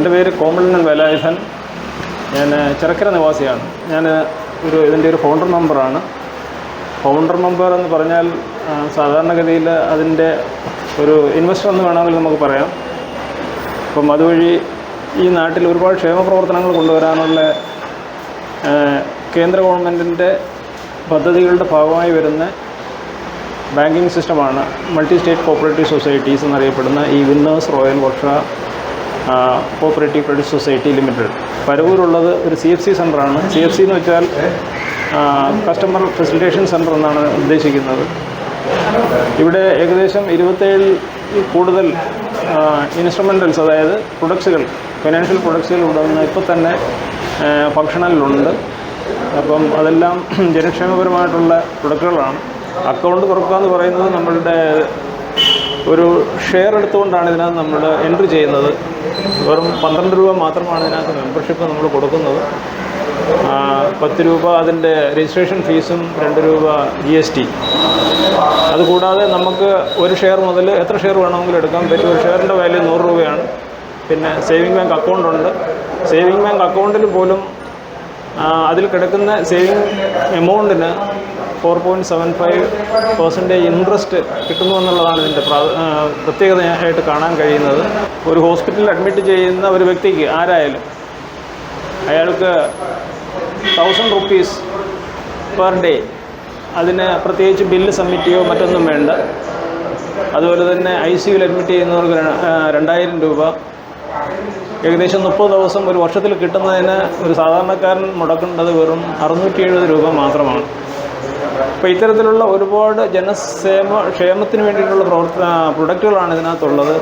എൻ്റെ പേര് കോമളൻ വേലായുധൻ. ഞാൻ ചിറക്കര നിവാസിയാണ്. ഞാൻ ഇതിൻ്റെ ഒരു ഫൗണ്ടർ മെമ്പറാണ്. ഫൗണ്ടർ മെമ്പർ എന്ന് പറഞ്ഞാൽ സാധാരണഗതിയിൽ അതിൻ്റെ ഒരു ഇൻവെസ്റ്റർ എന്ന് വേണമെങ്കിൽ നമുക്ക് പറയാം. അപ്പം അതുവഴി ഈ നാട്ടിൽ ഒരുപാട് ക്ഷേമ പ്രവർത്തനങ്ങൾ കൊണ്ടുവരാനുള്ള കേന്ദ്ര ഗവൺമെൻറ്റിൻ്റെ പദ്ധതികളുടെ ഭാഗമായി വരുന്ന ബാങ്കിങ് സിസ്റ്റമാണ് മൾട്ടി സ്റ്റേറ്റ് കോപ്പറേറ്റീവ് സൊസൈറ്റീസ് എന്നറിയപ്പെടുന്ന ഈ വിന്നേഴ്സ് റോയൽ വർഷ കോപ്പറേറ്റീവ് ക്രെഡിറ്റ് സൊസൈറ്റി ലിമിറ്റഡ്. പരവൂരുള്ളത് ഒരു CFC സെൻ്ററാണ്. CFC എന്ന് വെച്ചാൽ കസ്റ്റമർ ഫെസിലിറ്റേഷൻ സെൻ്റർ എന്നാണ് ഉദ്ദേശിക്കുന്നത്. ഇവിടെ ഏകദേശം 27 കൂടുതൽ ഇൻസ്ട്രുമെൻ്റൽസ്, അതായത് പ്രൊഡക്ട്സുകൾ, ഫിനാൻഷ്യൽ പ്രൊഡക്ട്സുകൾ ഇവിടെ നിന്ന് ഇപ്പോൾ തന്നെ ഫങ്ഷണലിലുണ്ട്. അപ്പം അതെല്ലാം ജനക്ഷേമപരമായിട്ടുള്ള പ്രൊഡക്റ്റുകളാണ്. അക്കൗണ്ട് തുറക്കുക എന്ന് പറയുന്നത് നമ്മളുടെ ഒരു ഷെയർ എടുത്തുകൊണ്ടാണ് ഇതിനകത്ത് നമ്മൾ എൻട്രി ചെയ്യുന്നത്. വെറും 12 രൂപ മാത്രമാണ് ഇതിനകത്ത് മെമ്പർഷിപ്പ് നമ്മൾ കൊടുക്കുന്നത്. 10 രൂപ അതിൻ്റെ രജിസ്ട്രേഷൻ ഫീസും, 2 രൂപ GST. അതുകൂടാതെ നമുക്ക് ഒരു ഷെയർ മുതൽ എത്ര ഷെയർ വേണമെങ്കിലും എടുക്കാൻ പറ്റും. ഒരു ഷെയറിൻ്റെ വാല്യൂ 100 രൂപയാണ്. പിന്നെ സേവിങ് ബാങ്ക് അക്കൗണ്ടുണ്ട്. സേവിങ് ബാങ്ക് അക്കൗണ്ടിൽ പോലും അതിൽ കിടക്കുന്ന സേവിങ് എമൗണ്ടിന് 4.75% ഇൻട്രസ്റ്റ് കിട്ടുന്നു എന്നുള്ളതാണ് ഇതിൻ്റെ പ്രത്യേകതയായിട്ട് കാണാൻ കഴിയുന്നത്. ഒരു ഹോസ്പിറ്റലിൽ അഡ്മിറ്റ് ചെയ്യുന്ന ഒരു വ്യക്തിക്ക് ആരായാലും അയാൾക്ക് 1000 rupees പെർ ഡേ, അതിന് പ്രത്യേകിച്ച് ബില്ല് സബ്മിറ്റ് ചെയ്യുകയോ മറ്റൊന്നും വേണ്ട. അതുപോലെ തന്നെ ICUവിൽ അഡ്മിറ്റ് ചെയ്യുന്നവർക്ക് 2000 രൂപ. ഏകദേശം 30 ദിവസം ഒരു വർഷത്തിൽ കിട്ടുന്നതിന് ഒരു സാധാരണക്കാരൻ മുടക്കേണ്ടത് വെറും 670 രൂപ മാത്രമാണ്. അപ്പോൾ ഇത്തരത്തിലുള്ള ഒരുപാട് ക്ഷേമത്തിന് വേണ്ടിയിട്ടുള്ള പ്രൊഡക്റ്റുകളാണ് ഇതിനകത്തുള്ളത്.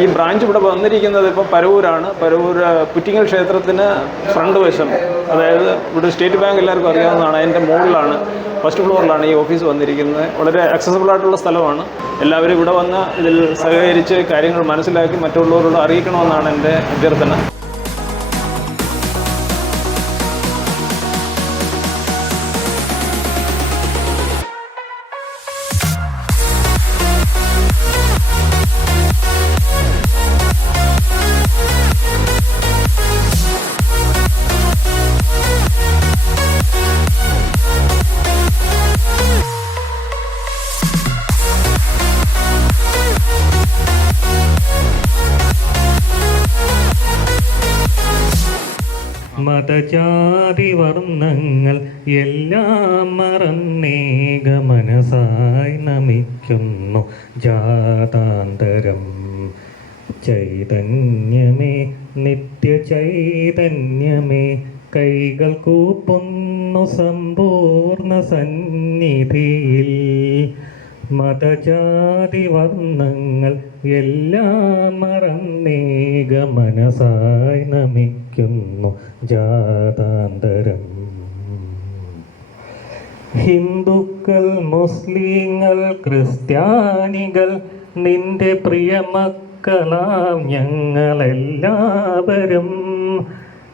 ഈ ബ്രാഞ്ച് ഇവിടെ വന്നിരിക്കുന്നത് ഇപ്പോൾ പരവൂരാണ്. പരവൂർ പുറ്റിങ്ങൽ ക്ഷേത്രത്തിന് ഫ്രണ്ട് വശം, അതായത് ഇവിടെ സ്റ്റേറ്റ് ബാങ്ക് എല്ലാവർക്കും അറിയാവുന്നതാണ്. അതിൻ്റെ മുകളിലാണ്, ഫസ്റ്റ് ഫ്ലോറിലാണ് ഈ ഓഫീസ് വന്നിരിക്കുന്നത്. വളരെ ആക്സസിബിൾ ആയിട്ടുള്ള സ്ഥലമാണ്. എല്ലാവരും ഇവിടെ വന്ന് ഇതിൽ സഹകരിച്ച് കാര്യങ്ങൾ മനസ്സിലാക്കി മറ്റുള്ളവരോട് അറിയിക്കണമെന്നാണ് എൻ്റെ അഭ്യർത്ഥന. മതജാതി വർണ്ണങ്ങൾ എല്ലാം മറന്നേക മനസായി നമിക്കുന്നു ജാതാന്തരം. ചൈതന്യമേ, നിത്യ ചൈതന്യമേ, കൈകൾ കൂപ്പുന്നു സമ്പൂർണ്ണ സന്നിധിയിൽ. മതജാതി വർണ്ണങ്ങൾ എല്ലാം മറന്നേക മനസായി നമിക്കുന്നു ജാതാന്തരം. ഹിന്ദുക്കൾ, മുസ്ലിങ്ങൾ, ക്രിസ്ത്യാനികൾ, നിന്റെ പ്രിയമക്കളാം ഞങ്ങളെല്ലാവരും.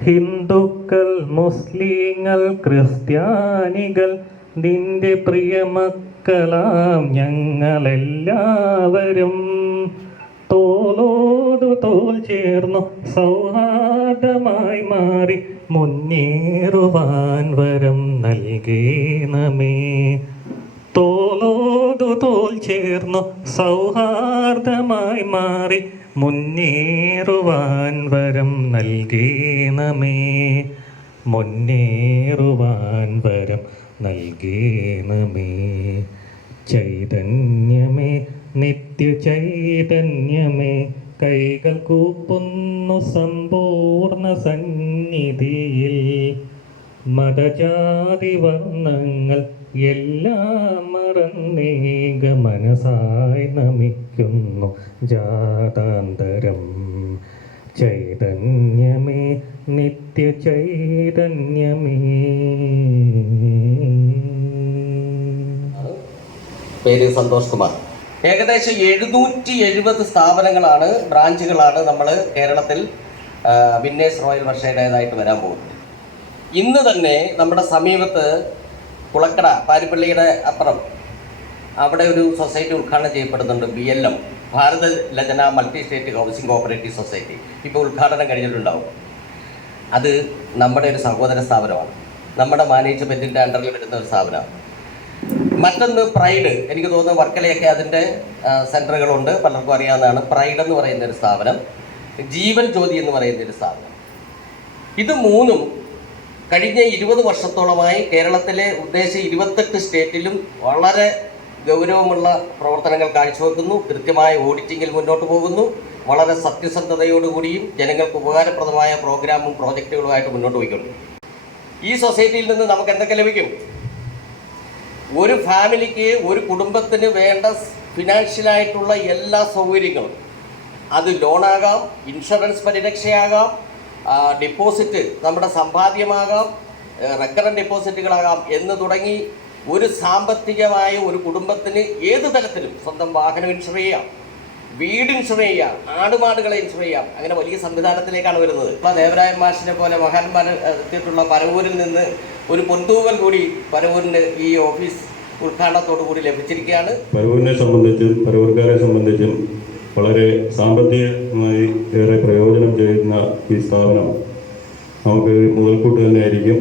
ഹിന്ദുക്കൾ, മുസ്ലിങ്ങൾ, ക്രിസ്ത്യാനികൾ, നിന്റെ പ്രിയമക്കളാം ഞങ്ങളെല്ലാവരും. തോളോടു തോൾ ചേർന്നു സൗഹാർദ്ദമായി മാറി മുന്നേറുവാൻ വരം നൽകേണമേ. തോളോടു തോൾ ചേർന്നു സൗഹാർദ്ദമായി മാറി മുന്നേറുവാൻ വരം നൽകേണമേ. മുന്നേറുവാൻ വരം നൽകേണമേ. ചൈതന്യമേ, നിത്യ ചൈതന്യമേ, കൈകൾ കൂപ്പുന്നു സമ്പൂർണ്ണ സന്നിധിയിൽ. മതജാതി വർണ്ണങ്ങൾ എല്ലാം മറന്നേക മനസായി നമിക്കുന്നു ജാതാന്തരം. ചൈതന്യമേ, നിത്യ ചൈതന്യമേ. പേര് സന്തോഷ് കുമാർ. ഏകദേശം 770 സ്ഥാപനങ്ങളാണ്, ബ്രാഞ്ചുകളാണ് നമ്മൾ കേരളത്തിൽ വിന്നേഴ്സ് റോയൽ വർഷയുടേതായിട്ട് വരാൻ പോകുന്നത്. ഇന്ന് തന്നെ നമ്മുടെ സമീപത്ത് കുളക്കട പാരിപ്പള്ളിയുടെ അപ്പുറം അവിടെ ഒരു സൊസൈറ്റി ഉദ്ഘാടനം ചെയ്യപ്പെടുന്നുണ്ട്, BLM. ഭാരത ലജന multi state housing cooperative society ഇപ്പോൾ ഉദ്ഘാടനം കഴിഞ്ഞിട്ടുണ്ടാവും. അത് നമ്മുടെ ഒരു സഹോദര സ്ഥാപനമാണ്, നമ്മുടെ മാനേജ്മെൻറ്റിൻ്റെ അണ്ടറിൽ വരുന്ന ഒരു സ്ഥാപനമാണ്. മറ്റൊന്ന് പ്രൈഡ്, എനിക്ക് തോന്നുന്നു വർക്കലയൊക്കെ അതിൻ്റെ സെൻറ്ററുകളുണ്ട്, പലർക്കും അറിയാവുന്നതാണ്. പ്രൈഡ് എന്ന് പറയുന്ന ഒരു സ്ഥാപനം, ജീവൻ ജ്യോതി എന്ന് പറയുന്ന ഒരു സ്ഥാപനം. ഇത് മൂന്നും കഴിഞ്ഞ 20 വർഷത്തോളമായി കേരളത്തിലെ ഉദ്ദേശിച്ച 28 സ്റ്റേറ്റിലും വളരെ ഗൗരവമുള്ള പ്രവർത്തനങ്ങൾ കാഴ്ചവെക്കുന്നു. കൃത്യമായ ഓഡിറ്റിങ്ങിൽ മുന്നോട്ട് പോകുന്നു. വളരെ സത്യസന്ധതയോടുകൂടിയും ജനങ്ങൾക്ക് ഉപകാരപ്രദമായ പ്രോഗ്രാമും പ്രോജക്റ്റുകളുമായിട്ട് മുന്നോട്ട് പോയിക്കൊള്ളു. ഈ സൊസൈറ്റിയിൽ നിന്ന് നമുക്ക് എന്തൊക്കെ ലഭിക്കും? ഒരു ഫാമിലിക്ക്, ഒരു കുടുംബത്തിന് വേണ്ട ഫിനാൻഷ്യലായിട്ടുള്ള എല്ലാ സൗകര്യങ്ങളും, അത് ലോണാകാം, ഇൻഷുറൻസ് പരിരക്ഷയാകാം, ഡിപ്പോസിറ്റ് നമ്മുടെ സമ്പാദ്യമാകാം, റെക്കറൻറ്റ് ഡിപ്പോസിറ്റുകളാകാം എന്ന് തുടങ്ങി ഒരു സാമ്പത്തികമായ ഒരു കുടുംബത്തിന് ഏത് തരത്തിലും സ്വന്തം വാഹനം ഇൻഷുർ ചെയ്യാം, വീട് ഇൻഷുർ ചെയ്യാം, ആടുമാടുകളെ ഇൻഷുർ ചെയ്യാം. അങ്ങനെ വലിയ സംവിധാനത്തിലേക്കാണ് വരുന്നത്. ദേവരായ മാഷിനെ പോലെ മഹാന്മാർ എത്തിയിട്ടുള്ള പരവൂരിൽ നിന്ന് ഒരു പൊന്തൂവൽ കൂടി പരവൂരിന് ഈ ഓഫീസ് ഉദ്ഘാടനത്തോടു കൂടി ലഭിച്ചിരിക്കുകയാണ്. പരവൂരിനെ സംബന്ധിച്ചും പരവൂർക്കാരെ സംബന്ധിച്ചും വളരെ സാമ്പത്തികമായി ഏറെ പ്രയോജനം ചെയ്യുന്ന ഈ സ്ഥാപനം നമുക്ക് മുതൽക്കൂട്ട് തന്നെയായിരിക്കും.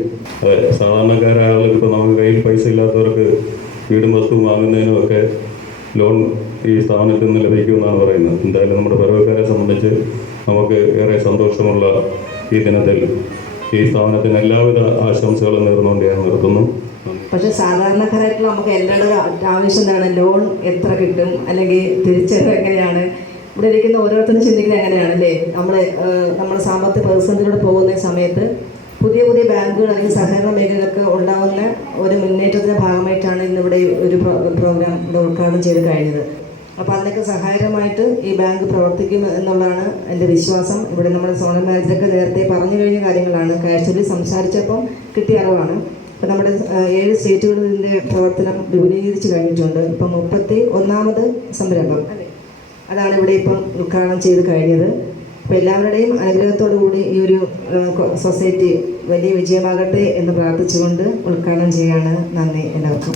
സാധാരണക്കാരായ ആളുകൾക്ക് ഇപ്പോൾ നമുക്ക് കയ്യിൽ പൈസ ഇല്ലാത്തവർക്ക് വീടും വസ്തുവും വാങ്ങുന്നതിനുമൊക്കെ ലോൺ ഈ സ്ഥാപനത്തിൽ നിന്ന് ലഭിക്കുമെന്നാണ് പറയുന്നത്. എന്തായാലും നമ്മുടെ പരവൂർക്കാരെ സംബന്ധിച്ച് നമുക്ക് ഏറെ സന്തോഷമുള്ള ഈ ദിനത്തിൽ ഈ സ്ഥാപനത്തിന് എല്ലാവിധ ആശംസകളും നേർന്നുകൊണ്ട് ഞാൻ നിർത്തുന്നു. പക്ഷെ സാധാരണക്കാരായിട്ടുള്ള നമുക്ക് എല്ലാവരുടെ ആവശ്യം എന്താണ്? ലോൺ എത്ര കിട്ടും, അല്ലെങ്കിൽ തിരിച്ചറിവ് എങ്ങനെയാണ്? ഇവിടെ ഇരിക്കുന്ന ഓരോരുത്തരും ചിന്തിക്കുന്നത് എങ്ങനെയാണല്ലേ? നമ്മൾ സാമ്പത്തിക പ്രതിസന്ധിയിലൂടെ പോകുന്ന സമയത്ത് പുതിയ പുതിയ ബാങ്കുകൾ അല്ലെങ്കിൽ സഹകരണ മേഖലകൾക്ക് ഉണ്ടാകുന്ന ഒരു മുന്നേറ്റത്തിൻ്റെ ഭാഗമായിട്ടാണ് ഇന്നിവിടെ ഒരു പ്രോഗ്രാം ഇവിടെ ഉദ്ഘാടനം ചെയ്ത് കഴിഞ്ഞത്. അപ്പോൾ അതിനൊക്കെ സഹായകരമായിട്ട് ഈ ബാങ്ക് പ്രവർത്തിക്കും എന്നുള്ളതാണ് എൻ്റെ വിശ്വാസം. ഇവിടെ നമ്മുടെ സോണൽ മാനേജറൊക്കെ നേരത്തെ പറഞ്ഞു കഴിഞ്ഞ കാര്യങ്ങളാണ്, കാഴ്ചയിൽ സംസാരിച്ചപ്പം കിട്ടിയ അറിവാണ്. ഇപ്പോൾ നമ്മുടെ 7 സ്റ്റേറ്റുകളിൽ ഇതിൻ്റെ പ്രവർത്തനം വിപുലീകരിച്ച് കഴിഞ്ഞിട്ടുണ്ട്. ഇപ്പം 31ാമത് സംരംഭം അതാണ് ഇവിടെ ഇപ്പം ഉദ്ഘാടനം ചെയ്ത് കഴിഞ്ഞത്. അപ്പോൾ എല്ലാവരുടെയും അനുഗ്രഹത്തോടു കൂടി ഈ ഒരു സൊസൈറ്റി വലിയ വിജയമാകട്ടെ എന്ന് പ്രാർത്ഥിച്ചുകൊണ്ട് ഉദ്ഘാടനം ചെയ്യുകയാണ്. നന്ദി എല്ലാവർക്കും.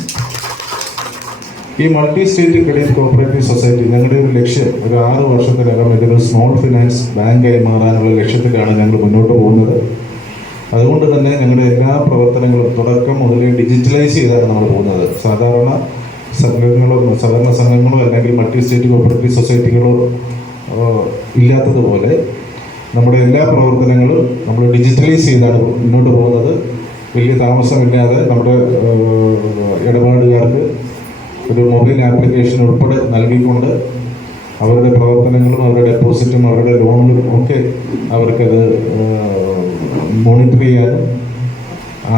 ഈ multi state credit cooperative society ഞങ്ങളുടെ ഒരു ലക്ഷ്യം ഒരു 6 വർഷത്തിനകം ഇതൊരു സ്മോൾ ഫിനാൻസ് ബാങ്കായി മാറാനുള്ള ലക്ഷ്യത്തിലാണ് ഞങ്ങൾ മുന്നോട്ട് പോകുന്നത്. അതുകൊണ്ട് തന്നെ ഞങ്ങളുടെ എല്ലാ പ്രവർത്തനങ്ങളും തുടക്കം മുതൽ ഡിജിറ്റലൈസ് ചെയ്താണ് നമ്മൾ പോകുന്നത്. സാധാരണ സഹകരണ സംഘങ്ങളോ അല്ലെങ്കിൽ മൾട്ടി സ്റ്റേറ്റ് കോപ്പറേറ്റീവ് സൊസൈറ്റികളോ ഇല്ലാത്തതുപോലെ നമ്മുടെ എല്ലാ പ്രവർത്തനങ്ങളും നമ്മൾ ഡിജിറ്റലൈസ് ചെയ്താണ് മുന്നോട്ട് പോകുന്നത്. വലിയ താമസമില്ലാതെ നമ്മുടെ ഇടപാടുകാർക്ക് ഒരു മൊബൈൽ ആപ്ലിക്കേഷൻ ഉൾപ്പെടെ നൽകിക്കൊണ്ട് അവരുടെ പ്രവർത്തനങ്ങളും അവരുടെ ഡെപ്പോസിറ്റും അവരുടെ ലോണുകളും ഒക്കെ അവർക്കത് മോണിറ്റർ ചെയ്യാനും ആ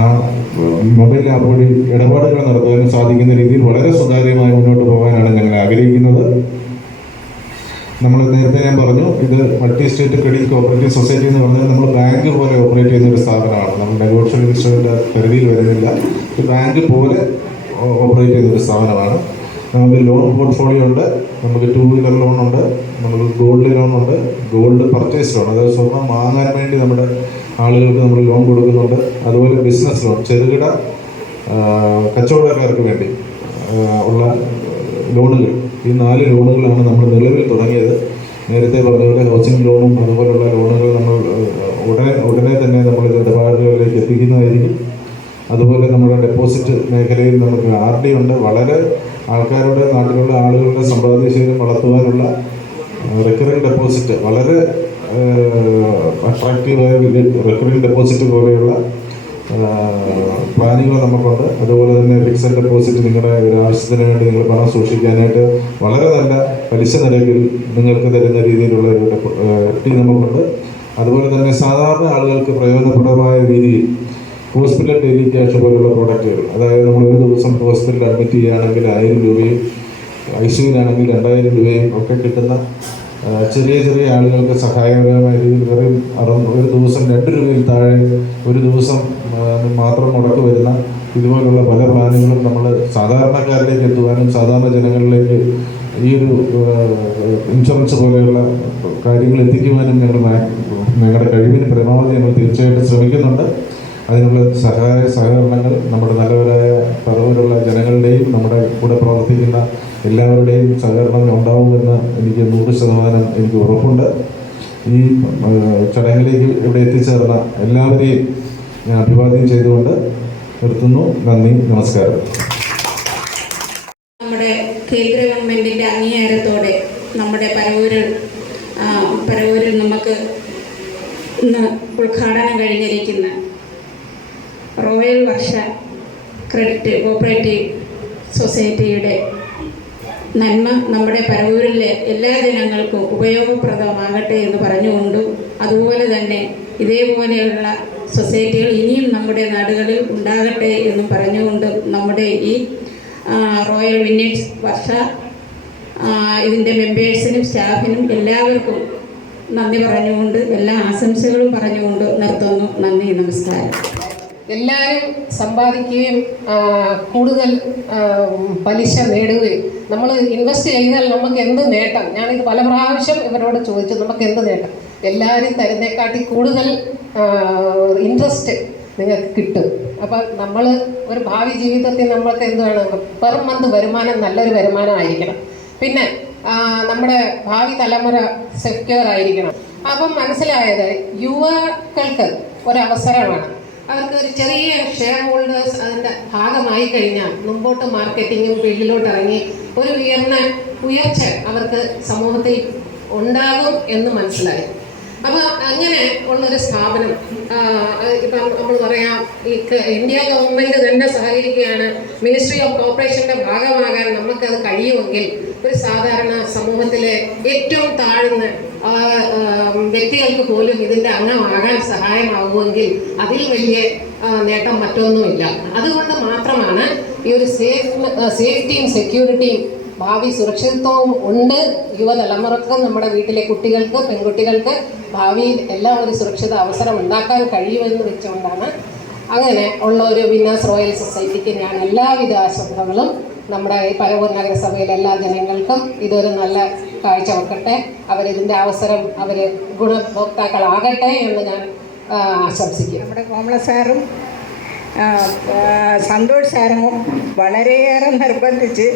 മൊബൈൽ ആപ്പ് വഴി ഇടപാടുകൾ നടത്താനും സാധിക്കുന്ന രീതിയിൽ വളരെ സുതാര്യമായി മുന്നോട്ട് പോകാനാണ് ഞങ്ങൾ ആഗ്രഹിക്കുന്നത്. നമ്മൾ നേരത്തെ ഞാൻ പറഞ്ഞു, ഇത് multi state credit cooperative society എന്ന് പറഞ്ഞാൽ നമ്മൾ ബാങ്ക് പോലെ ഓപ്പറേറ്റ് ചെയ്യുന്ന ഒരു സ്ഥാപനമാണ്. നമ്മൾ നെഗോഷ്യൽ ഇൻസ്ട്രുമെൻ്റ് പരിധിയിൽ വരുന്നില്ല. ഒരു ബാങ്ക് പോലെ ഓപ്പറേറ്റ് ചെയ്യുന്നൊരു സ്ഥാപനമാണ്. നമുക്ക് ലോൺ പോർട്ട്ഫോളിയോ ഉണ്ട്, നമുക്ക് 2 വീലർ ലോൺ ഉണ്ട്, നമുക്ക് ഗോൾഡ് ലോൺ ഉണ്ട്, ഗോൾഡ് പർച്ചേസ് ലോൺ, അതായത് സ്വർണ്ണം വാങ്ങാൻ വേണ്ടി നമ്മുടെ ആളുകൾക്ക് നമ്മൾ ലോൺ കൊടുക്കുന്നുണ്ട്. അതുപോലെ ബിസിനസ് ലോൺ, ചെറുകിട കച്ചവടക്കാർക്ക് വേണ്ടി ഉള്ള ലോണുകൾ. ഈ 4 ലോണുകളാണ് നമ്മൾ നിലവിൽ തുടങ്ങിയത്. നേരത്തെ പറഞ്ഞതുപോലെ ഹൗസിംഗ് ലോണും അതുപോലുള്ള ലോണുകൾ നമ്മൾ ഉടനെ തന്നെ നമ്മൾ ഇടപാടുകളിലേക്ക് എത്തിക്കുന്നതായിരിക്കും. അതുപോലെ നമ്മുടെ ഡെപ്പോസിറ്റ് മേഖലയിൽ നമുക്ക് RD ഉണ്ട്. വളരെ ആൾക്കാരുടെ നാട്ടിലുള്ള ആളുകളുടെ സമ്പാദ്യശീലം വളർത്തുവാനുള്ള റെക്കറിംഗ് ഡെപ്പോസിറ്റ്, വളരെ അട്രാക്റ്റീവായ റെക്കറിംഗ് ഡെപ്പോസിറ്റ് പോലെയുള്ള പ്ലാനുകൾ നമുക്കുണ്ട്. അതുപോലെ തന്നെ ഫിക്സഡ് ഡെപ്പോസിറ്റ്, നിങ്ങളുടെ ഒരു ആവശ്യത്തിന് വേണ്ടി നിങ്ങൾ പണം സൂക്ഷിക്കാനായിട്ട് വളരെ നല്ല പലിശ നിരക്കിൽ നിങ്ങൾക്ക് തരുന്ന രീതിയിലുള്ള ഒരു FD നമുക്കുണ്ട്. അതുപോലെ തന്നെ സാധാരണ ആളുകൾക്ക് പ്രയോജനപ്രദമായ രീതിയിൽ ഹോസ്പിറ്റൽ ഡെയിലി ക്യാഷ് പോലുള്ള പ്രോഡക്റ്റുകൾ, അതായത് നമ്മൾ ഒരു ദിവസം ഹോസ്പിറ്റലിൽ അഡ്മിറ്റ് ചെയ്യുകയാണെങ്കിൽ 1000 രൂപയും ICUവിലാണെങ്കിൽ 2000 രൂപയും ഒക്കെ കിട്ടുന്ന ചെറിയ ചെറിയ ആളുകൾക്ക് സഹായകരമായ രീതിയിൽ വെറും ഒരു ദിവസം 2 രൂപയിൽ താഴെ ഒരു ദിവസം മാത്രം മുടക്ക് വരുന്ന ഇതുപോലുള്ള പല പ്ലാനുകളും നമ്മൾ സാധാരണക്കാരിലേക്ക് എത്തുവാനും സാധാരണ ജനങ്ങളിലേക്ക് ഈ ഒരു ഇൻഷുറൻസ് പോലെയുള്ള കാര്യങ്ങൾ എത്തിക്കുവാനും ഞങ്ങളുടെ കഴിവിന് പരമാവധി ഞങ്ങൾ തീർച്ചയായിട്ടും ശ്രമിക്കുന്നുണ്ട്. അതിനുള്ള സഹകരണങ്ങൾ നമ്മുടെ നല്ലവരായ പറവൂരുള്ള ജനങ്ങളുടെയും നമ്മുടെ കൂടെ പ്രവർത്തിക്കുന്ന എല്ലാവരുടെയും സഹകരണം ഉണ്ടാവുമെന്ന് എനിക്ക് 100% എനിക്ക് ഉറപ്പുണ്ട്. ഈ ചടങ്ങിലേക്ക് ഇവിടെ എത്തിച്ചേർന്ന എല്ലാവരെയും ഞാൻ അഭിവാദ്യം ചെയ്തുകൊണ്ട് നിർത്തുന്നു. നന്ദി, നമസ്കാരം. നമ്മുടെ കേന്ദ്ര ഗവൺമെൻറ്റിൻ്റെ അംഗീകാരത്തോടെ നമ്മുടെ പരവൂരിൽ നമുക്ക് ഇന്ന് ഉദ്ഘാടനം കഴിഞ്ഞിരിക്കുന്ന റോയൽ വർഷ ക്രെഡിറ്റ് കോപ്പറേറ്റീവ് സൊസൈറ്റിയുടെ നന്മ നമ്മുടെ പരവൂരിലെ എല്ലാ ജനങ്ങൾക്കും ഉപയോഗപ്രദമാകട്ടെ എന്ന് പറഞ്ഞുകൊണ്ടും, അതുപോലെ തന്നെ ഇതേപോലെയുള്ള സൊസൈറ്റികൾ ഇനിയും നമ്മുടെ നാടുകളിൽ ഉണ്ടാകട്ടെ എന്നും പറഞ്ഞുകൊണ്ടും നമ്മുടെ ഈ റോയൽ വിന്നേഴ്സ് വർഷ ഇതിൻ്റെ മെമ്പേഴ്സിനും സ്റ്റാഫിനും എല്ലാവർക്കും നന്ദി പറഞ്ഞുകൊണ്ട് എല്ലാ ആശംസകളും പറഞ്ഞുകൊണ്ട് നിർത്തുന്നു. നന്ദി, നമസ്കാരം. എല്ലാവരും സമ്പാദിക്കുകയും കൂടുതൽ പലിശ നേടുകയും നമ്മൾ ഇൻവെസ്റ്റ് ചെയ്താൽ നമുക്ക് എന്ത് നേട്ടം? ഞാനിത് പല പ്രാവശ്യം ഇവരോട് ചോദിച്ചു, നമുക്ക് എന്ത് നേട്ടം? എല്ലാവരും തരുന്നേക്കാട്ടി കൂടുതൽ ഇൻട്രസ്റ്റ് നിങ്ങൾക്ക് കിട്ടും. അപ്പം നമ്മൾ ഒരു ഭാവി ജീവിതത്തിൽ നമ്മൾക്ക് എന്താണ് പെർ മന്ത് വരുമാനം നല്ലൊരു വരുമാനമായിരിക്കണം. പിന്നെ നമ്മുടെ ഭാവി തലമുറ സെക്യൂർ ആയിരിക്കണം. അപ്പം മനസ്സിലായത് യുവാക്കൾക്ക് ഒരവസരമാണ്. അവർക്ക് ഒരു ചെറിയ ഷെയർ ഹോൾഡേഴ്സ് അതിൻ്റെ ഭാഗമായി കഴിഞ്ഞാൽ മുമ്പോട്ട് മാർക്കറ്റിങ്ങും ഫീൽഡിലോട്ട് ഇറങ്ങി ഒരു ഉയർച്ച അവർക്ക് സമൂഹത്തിൽ ഉണ്ടാകും എന്ന് മനസ്സിലായി. അപ്പോൾ അങ്ങനെ ഉള്ളൊരു സ്ഥാപനം ഇപ്പം നമ്മൾ പറയാം, ഈ ഇന്ത്യ ഗവൺമെൻറ് തന്നെ സഹകരിക്കുകയാണ്. മിനിസ്ട്രി ഓഫ് കോർപ്പറേഷൻ്റെ ഭാഗമാകാൻ നമുക്കത് കഴിയുമെങ്കിൽ ഒരു സാധാരണ സമൂഹത്തിലെ ഏറ്റവും താഴ്ന്ന വ്യക്തികൾക്ക് പോലും ഇതിൻ്റെ അംഗമാകാൻ സഹായമാകുമെങ്കിൽ അതിൽ വലിയ നേട്ടം മറ്റൊന്നുമില്ല. അതുകൊണ്ട് മാത്രമാണ് ഈ ഒരു സേഫ്റ്റിയും സെക്യൂരിറ്റിയും ഭാവി സുരക്ഷിതത്വവും ഉണ്ട്. യുവതലമുറക്കും നമ്മുടെ വീട്ടിലെ കുട്ടികൾക്ക്, പെൺകുട്ടികൾക്ക് ഭാവിയിൽ എല്ലാം ഒരു സുരക്ഷിത അവസരം ഉണ്ടാക്കാൻ കഴിയുമെന്ന് വെച്ചുകൊണ്ടാണ് അങ്ങനെ ഉള്ള ഒരു വിന്നേഴ്സ് റോയൽ സൊസൈറ്റിക്ക് ഞാൻ എല്ലാവിധ ആശംസകളും നമ്മുടെ ഈ പരവൂർ നഗരസഭയിലെ എല്ലാ ജനങ്ങൾക്കും ഇതൊരു നല്ല കാഴ്ച വെക്കട്ടെ, അവരിതിൻ്റെ അവസരം അവർ ഗുണഭോക്താക്കളാകട്ടെ എന്ന് ഞാൻ ആശംസിക്കും. നമ്മുടെ കോമള സാറും സന്തോഷ് സാറും വളരെയേറെ നിർബന്ധിച്ച്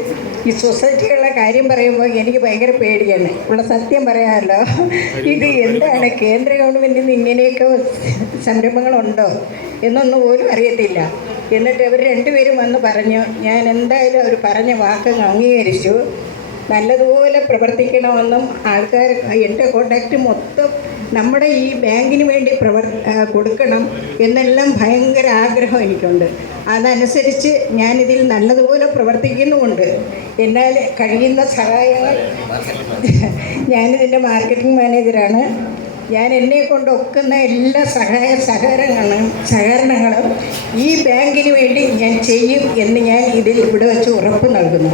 ഈ സൊസൈറ്റികളുടെ കാര്യം പറയുമ്പോൾ എനിക്ക് ഭയങ്കര പേടിയാണ്. ഉള്ള സത്യം പറയാമല്ലോ, ഇത് എന്താണ് കേന്ദ്ര ഗവൺമെൻറ്റിൽ നിന്ന് ഇങ്ങനെയൊക്കെ സംരംഭങ്ങളുണ്ടോ എന്നൊന്നും പോലും അറിയത്തില്ല. എന്നിട്ട് ഇവർ രണ്ടുപേരും വന്ന് പറഞ്ഞു, ഞാൻ എന്തായാലും അവർ പറഞ്ഞ വാക്ക് അംഗീകരിച്ചു. നല്ലതുപോലെ പ്രവർത്തിക്കണമെന്നും ആൾക്കാർ എൻ്റെ കോണ്ടാക്റ്റ് മൊത്തം നമ്മുടെ ഈ ബാങ്കിന് വേണ്ടി കൊടുക്കണം എന്നെല്ലാം ഭയങ്കര ആഗ്രഹം എനിക്കുണ്ട്. അതനുസരിച്ച് ഞാനിതിൽ നല്ലതുപോലെ പ്രവർത്തിക്കുന്നുമുണ്ട്. എന്നാൽ കഴിയുന്ന സഹായങ്ങൾ, ഞാനിതിൻ്റെ മാർക്കറ്റിംഗ് മാനേജറാണ്. ഞാൻ എന്നെ കൊണ്ടൊക്കുന്ന എല്ലാ സഹകരണങ്ങളും ഈ ബാങ്കിന് വേണ്ടി ഞാൻ ചെയ്യും എന്ന് ഞാൻ ഇവിടെ വെച്ച് ഉറപ്പ് നൽകുന്നു.